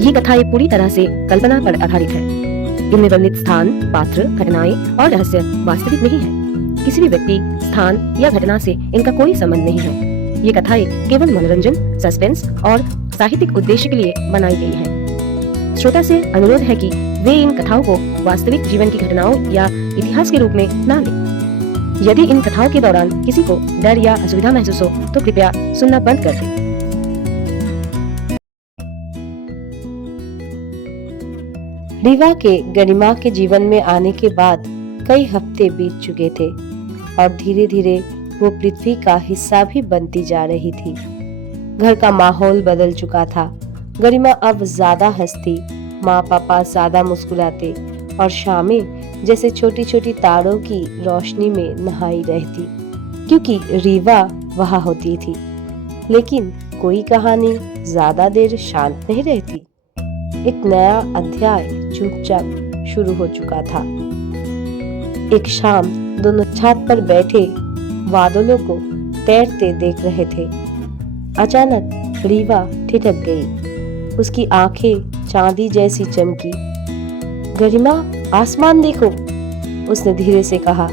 ये कथाएं पूरी तरह से कल्पना पर आधारित है। इनमें वर्णित स्थान, पात्र, घटनाएं और रहस्य वास्तविक नहीं है। किसी भी व्यक्ति, स्थान या घटना से इनका कोई संबंध नहीं है। ये कथाएं केवल मनोरंजन, सस्पेंस और साहित्यिक उद्देश्य के लिए बनाई गई है। श्रोता से अनुरोध है कि वे इन कथाओं को वास्तविक जीवन की घटनाओं या इतिहास के रूप में न लें। यदि इन कथाओं के दौरान किसी को डर या असुविधा महसूस हो तो कृपया सुनना बंद कर दें। रीवा के गरिमा के जीवन में आने के बाद कई हफ्ते बीत चुके थे और धीरे धीरे वो पृथ्वी का हिस्सा भी बनती जा रही थी। घर का माहौल बदल चुका था। गरिमा अब ज्यादा हंसती, माँ पापा ज्यादा मुस्कुराते और शामें जैसे छोटी छोटी तारों की रोशनी में नहाई रहती, क्योंकि रीवा वहाँ होती थी। लेकिन कोई कहानी ज्यादा देर शांत नहीं रहती। एक नया अध्याय चुपचाप शुरू हो चुका था। एक शाम दोनों छत पर बैठे बादलों को तैरते देख रहे थे। अचानक रीवा ठिठक गई। उसकी आंखें चांदी जैसी चमकी। गरिमा, आसमान देखो, उसने धीरे से कहा।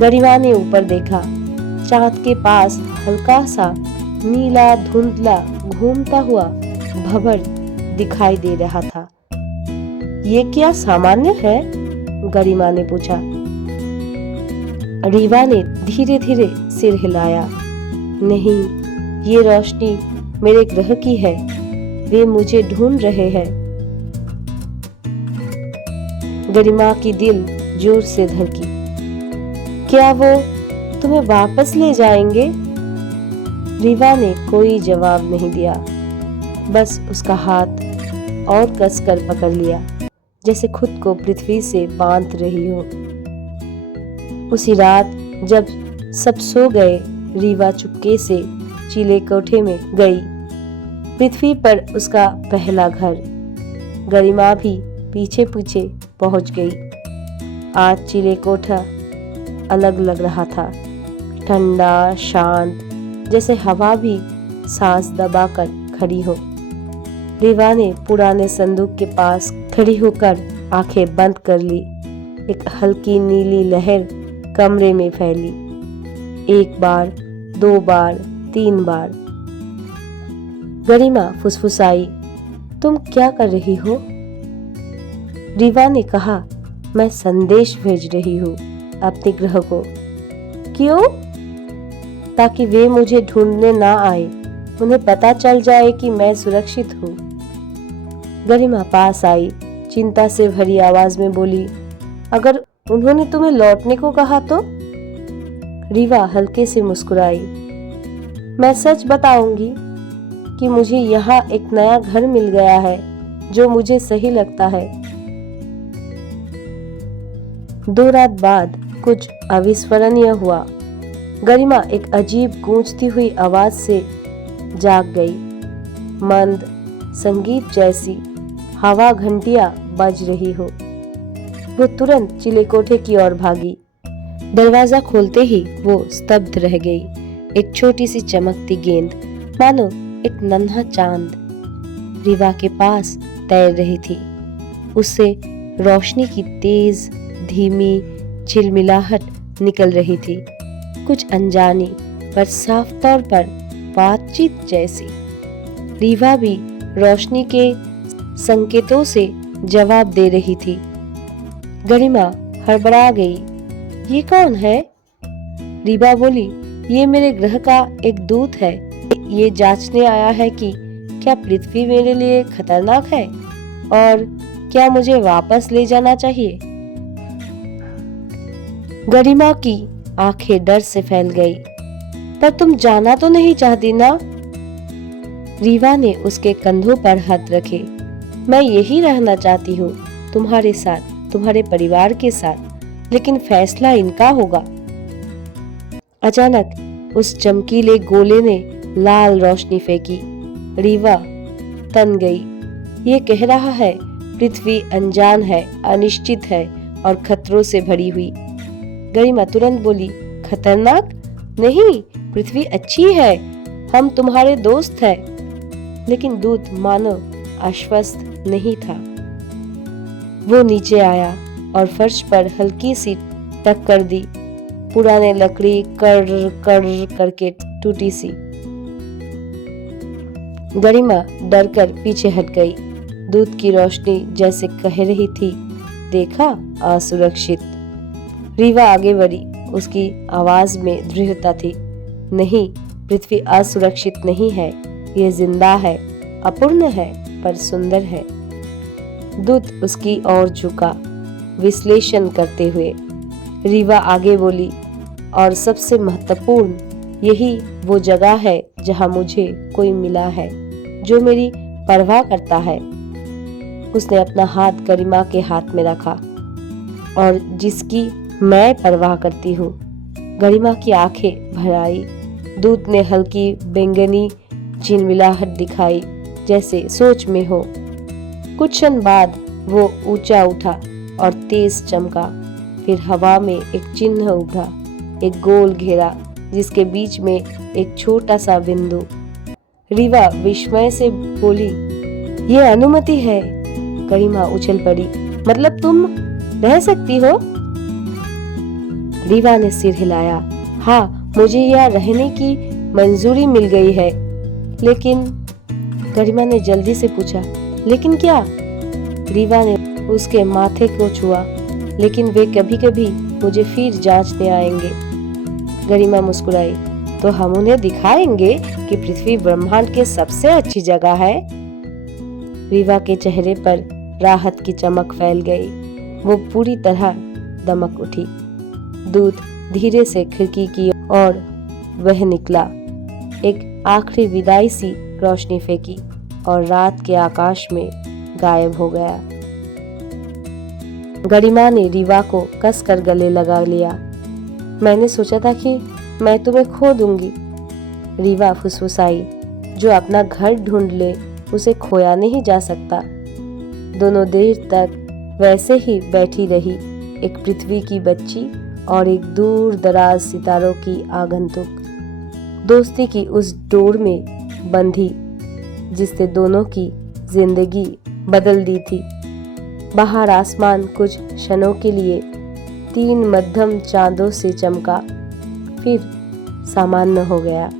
गरिमा ने ऊपर देखा। चांद के पास हल्का सा नीला धुंधला घूमता हुआ भंवर दिखाई दे रहा था। ये क्या सामान्य है? गरिमा ने पूछा। रीवा ने धीरे धीरे सिर हिलाया। नहीं, ये रोशनी मेरे ग्रह की है। वे मुझे ढूंढ रहे हैं। गरिमा की दिल जोर से धड़की। क्या वो तुम्हें वापस ले जाएंगे? रीवा ने कोई जवाब नहीं दिया, बस उसका हाथ और कसकर पकड़ लिया, जैसे खुद को पृथ्वी से बांध रही हो। उसी रात जब सब सो गए, रीवा चुपके से चीले कोठे में गई। पृथ्वी पर उसका पहला घर। गरिमा भी पीछे पीछे पहुंच गई। आज चीले कोठा अलग लग रहा था, ठंडा, शांत, जैसे हवा भी सांस दबाकर खड़ी हो। रीवा ने पुराने संदूक के पास खड़ी होकर आंखें बंद कर ली। एक हल्की नीली लहर कमरे में फैली। एक बार, दो बार, तीन बार। गरिमा फुसफुसाई, तुम क्या कर रही हो? रीवा ने कहा, मैं संदेश भेज रही हूँ अपने ग्रह को। क्यों? ताकि वे मुझे ढूंढने ना आए। उन्हें पता चल जाए कि मैं सुरक्षित हूँ। गरिमा पास आई, चिंता से भरी आवाज में बोली, अगर उन्होंने तुम्हें लौटने को कहा तो? रीवा हल्के से मुस्कुराई। मैं सच बताऊंगी कि मुझे यहाँ एक नया घर मिल गया है जो मुझे सही लगता है। 2 रात बाद कुछ अविस्मरणीय हुआ। गरिमा एक अजीब गूंजती हुई आवाज से जाग गई। मंद संगीत जैसी हवा घंटियां बज रही हो। वो तुरंत चिले कोठे की ओर भागी। दरवाजा खोलते ही वो स्तब्ध रह गई। एक छोटी सी चमकती गेंद, मानो एक नन्हा चांद, रीवा के पास तैर रही थी। उससे रोशनी की तेज धीमी झिलमिलाहट निकल रही थी, कुछ अनजानी पर साफ तौर पर बातचीत जैसी। रीवा भी रोशनी के संकेतों से जवाब दे रही थी। गरिमा हड़बड़ा गई। ये कौन है? रीवा बोली, ये मेरे ग्रह का एक दूत है। ये जांचने आया है कि क्या पृथ्वी मेरे लिए खतरनाक है और क्या मुझे वापस ले जाना चाहिए। गरिमा की आंखें डर से फैल गई। पर तुम जाना तो नहीं चाहती ना? रीवा ने उसके कंधों पर हाथ रखे। मैं यही रहना चाहती हूँ, तुम्हारे साथ, तुम्हारे परिवार के साथ, लेकिन फैसला इनका होगा। अचानक उस चमकीले गोले ने लाल रोशनी फेंकी। रीवा तन गई। ये कह रहा है पृथ्वी अनजान है, अनिश्चित है और खतरों से भरी हुई। गरिमा तुरंत बोली, खतरनाक नहीं, पृथ्वी अच्छी है, हम तुम्हारे दोस्त हैं। लेकिन दूत मानो आश्वस्त नहीं था। वो नीचे आया और फर्श पर हल्की सी टक्कर दी। पुराने लकड़ी कर करके टूटी सी। गरिमा डरकर पीछे हट गई। दूध की रोशनी जैसे कह रही थी, देखा, असुरक्षित। रीवा आगे बढ़ी। उसकी आवाज में दृढ़ता थी। नहीं, पृथ्वी असुरक्षित नहीं है, ये जिंदा है, अपूर्ण है पर सुंदर है। दूत उसकी ओर झुका, विश्लेषण करते हुए। रीवा आगे बोली, और सबसे महत्वपूर्ण, यही वो जगह है जहां मुझे कोई मिला है जो मेरी परवाह करता है। उसने अपना हाथ गरिमा के हाथ में रखा, और जिसकी मैं परवाह करती हूँ। गरिमा की आंखें भर आई। दूत ने हल्की बैंगनी झिलमिलाहट दिखाई, जैसे सोच में हो। कुछ क्षण बाद वो ऊंचा उठा और तेज चमका। फिर हवा में एक चिन्ह उभरा, एक गोल घेरा जिसके बीच में एक छोटा सा बिंदु। रीवा विस्मय से बोली, ये अनुमति है। गरिमा उछल पड़ी, मतलब तुम रह सकती हो? रीवा ने सिर हिलाया। हाँ, मुझे यहाँ रहने की मंजूरी मिल गई है। लेकिन, गरिमा ने जल्दी से पूछा, लेकिन क्या? रीवा ने उसके माथे को छुआ। लेकिन वे कभी कभी मुझे फिर जांचने आएंगे। गरिमा मुस्कुराई, तो हम उन्हें दिखाएंगे कि पृथ्वी ब्रह्मांड की सबसे अच्छी जगह है। रीवा के चेहरे पर राहत की चमक फैल गई। वो पूरी तरह दमक उठी। दूत धीरे से खिड़की की ओर वह निकला। एक आखिरी विदाई सी रोशनी फेंकी और रात के आकाश में गायब हो गया। गरिमा ने रीवा को कसकर गले लगा लिया। मैंने सोचा था कि मैं तुम्हें खो दूंगी, रीवा फुसफुसाई। जो अपना घर ढूंढ ले उसे खोया नहीं जा सकता। दोनों देर तक वैसे ही बैठी रही, एक पृथ्वी की बच्ची और एक दूर दराज सितारों की आगंतुक, दोस्ती की उस डोर में बंधी जिसने दोनों की जिंदगी बदल दी थी। बाहर आसमान कुछ क्षणों के लिए 3 मध्यम चांदों से चमका, फिर सामान्य हो गया।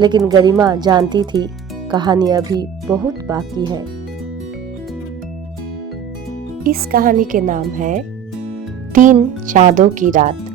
लेकिन गरिमा जानती थी, कहानी अभी बहुत बाकी है। इस कहानी के नाम है 3 चांदों की रात।